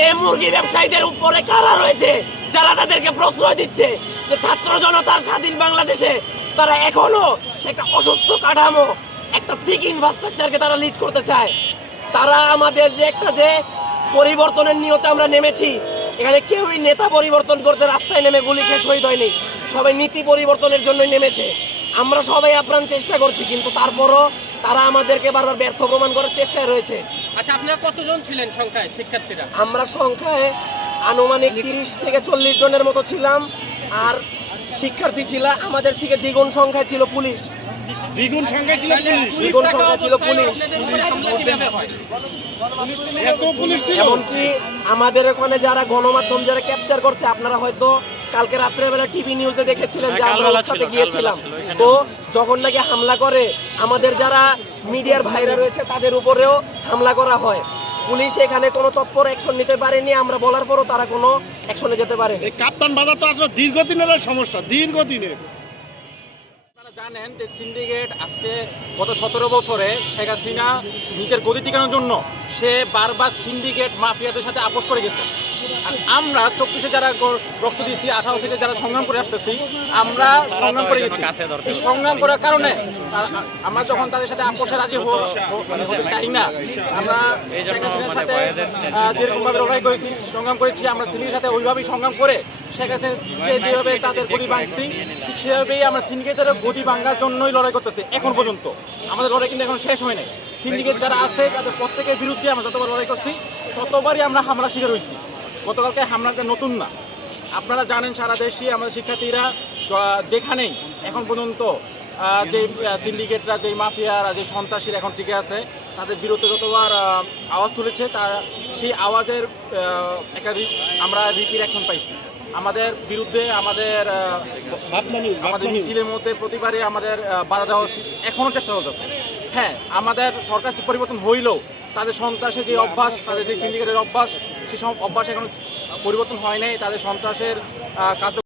এই মুরগি ব্যবসায়ীদের উপরে কারা রয়েছে যারা তাদেরকে প্রশ্রয় দিচ্ছে যে ছাত্র জনতার স্বাধীন বাংলাদেশে তারা এখনো সে একটা অসুস্থ কাঠামো, একটা সিক ইনফ্রাস্ট্রাকচারকে তারা লিড করতে চায়। তারা আমাদের যে একটা যে পরিবর্তনের নিয়তে আমরা নেমেছি, এখানে কেউই নেতা পরিবর্তন করতে রাস্তায় নেমে গুলি খেয়ে শহীদ হয়নি, সবাই নীতি পরিবর্তনের জন্যই নেমেছে। আমরা সবাই আপ্রাণ চেষ্টা করছি, কিন্তু তারপরও তারা আমাদেরকে বারবার ব্যর্থ প্রমাণ করার চেষ্টায় রয়েছে। আচ্ছা, আপনারা কতজন ছিলেন সংখ্যায় শিক্ষার্থীরা? আমরা সংখ্যায় আনুমানিক 30 থেকে 40 জনের মতো ছিলাম, আর শিক্ষার্থী ছিল আমাদের থেকে দ্বিগুণ সংখ্যায় ছিল পুলিশ। দ্বিগুণ সংখ্যায় ছিল পুলিশ? দ্বিগুণ সংখ্যায় ছিল পুলিশ। এত পুলিশ ছিল? এমনকি আমাদের ওখানে যারা গণমাধ্যম যারা ক্যাপচার করছে, আপনারা হয়তো কালকে রাত্রেবেলা টিভি নিউজে দেখেছিলেন যে আমরা সাথে গিয়েছিলাম। তো যখন নাকি হামলা করে আমাদের যারা মিডিয়ার ভাইরা রয়েছে তাদের উপরেও হামলা করা হয়। পুলিশ এখানে কোনো তৎপর অ্যাকশন নিতে পারেনি, আমরা বলার পরও তারা কোনো অ্যাকশনে যেতে পারেনি। এই কাপ্তান বাজার তো আসলে দীর্ঘদিনের সমস্যা, দীর্ঘদিনের। আপনারা জানেন যে সিন্ডিকেট আজকে গত 17 বছরে শেখ হাসিনা নিজের গদি টিকানোর জন্য সে বারবার সিন্ডিকেট মাফিয়াদের সাথে আপোষ করে গেছে। আর আমরা 24-এ যারা রক্ত দিয়েছি, 18 থেকে যারা সংগ্রাম করে আসতেছি, আমরা সংগ্রাম করে গেছি। এই সংগ্রাম করার কারণে আমরা যখন তাদের সাথে আপোষে রাজি হতে চাই না, আমরা শেখ হাসিনার সাথে যেরকমভাবে লড়াই করেছি, সংগ্রাম করেছি, আমরা সিন্ডিকেটের সাথে ওইভাবেই সংগ্রাম করে শেখ হাসিনাকে যেভাবে তাদের গদি ভাঙছি, ঠিক সেভাবেই আমরা সিন্ডিকেটের গদি ভাঙার জন্যই লড়াই করতেছি এখন পর্যন্ত। আমাদের লড়াই কিন্তু এখন শেষ হয় নাই। সিন্ডিকেট যারা আছে তাদের প্রত্যেকের বিরুদ্ধে আমরা যতবার লড়াই করছি ততবারই আমরা হামলা শিকার হয়েছি। গতকালকে হামলাটা নতুন না, আপনারা জানেন সারা দেশে আমাদের শিক্ষার্থীরা যেখানেই এখন পর্যন্ত যে সিন্ডিকেটরা, যে মাফিয়ারা, যে সন্ত্রাসীরা এখন টিকে আছে, তাদের বিরুদ্ধে যতবার আওয়াজ তুলেছে তা সেই আওয়াজের একটা আমরা রিপিট অ্যাকশন পাইছি। আমাদের বিরুদ্ধে আমাদের মিছিলের মধ্যে প্রতিবারই আমাদের বাধা দেওয়া এখনও চেষ্টা করতেছে। হ্যাঁ, আমাদের সরকার পরিবর্তন হইলেও তাদের সন্ত্রাসের যে অভ্যাস, তাদের যে সিন্ডিকেটের অভ্যাস, সেই সব অভ্যাস এখন পরিবর্তন হয় নাই। তাদের সন্ত্রাসের কার্য